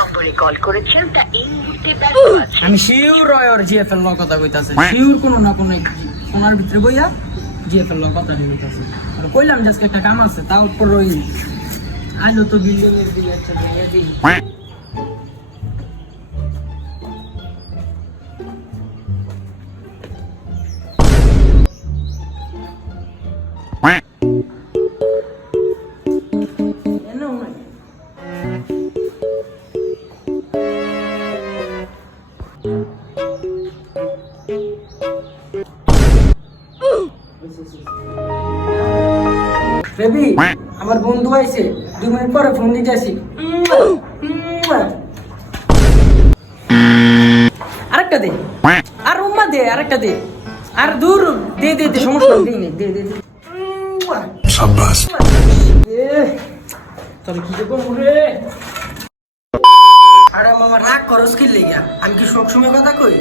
নম্বরে কল করেছেন তা এই মুহূর্তে ব্যস্ত আছে। আমি শিওর রয়র জিএফএল ল কথা কইতাছে শিওর কোনো না কোনো কোনার ভিতরে বইয়া জিএফএল ল কথা কইতাছে আর কইলাম যে আজকে একটা কাম আছে তার উপর ওই আইলো তো বিল্ডিং এর দিকে একটা জায়গা দিই বেবি আমার বন্ধু আইছে 2 মিনিট পরে ফোন দিতে আসি আরেকটা দে আর উম্মা দে আরেকটা দে আর দূর দে দে দে সমস্যা নেই দে দে দে শাবাশ তোরে কি দেব মুরে আরে মামা রাগ করস কি লাগিয়া আমি কি সব সময় কথা কই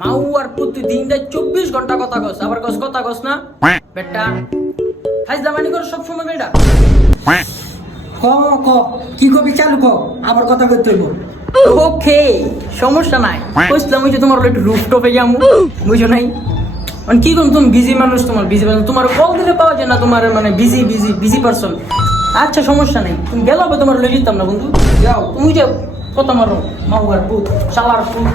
মাউ আর প্রতিদিন 24 ঘন্টা কথা কস আবার কথা কস না বেটা হাজদামানি করে সব সময় বেটা ক ক কি কবি চালু ক আবার কথা কইতে হইব ওকে সমস্যা নাই কইছিলাম ওই যে তোমার একটু রুফটপে যামু বুঝো নাই মানে কি কোন তুমি বিজি মানুষ তোমার কল দিলে পাওয়া যায় না তোমার মানে বিজি পারসন আচ্ছা সমস্যা নাই তুমি গেল হবে তোমার লই যেতাম না বন্ধু যাও তুমি যাও কত মারো মাউয়ার পুত শালার পুত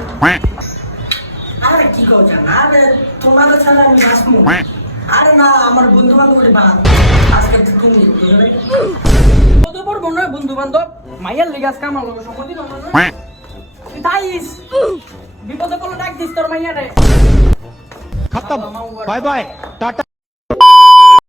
আরে কি কও জান আরে তোমার ছাড়া আমি বাঁচবো আরে না আমার বন্ধু বান্ধব রে বা আজকে তুমি কত বড় বন্ধু বান্ধব মাইয়ার লেগে আজকে আমার লগে সম্মতি না তাইস বিপদে কোনো ডাক দিস তোর মাইয়ারে खत्म बाय बाय टाटा।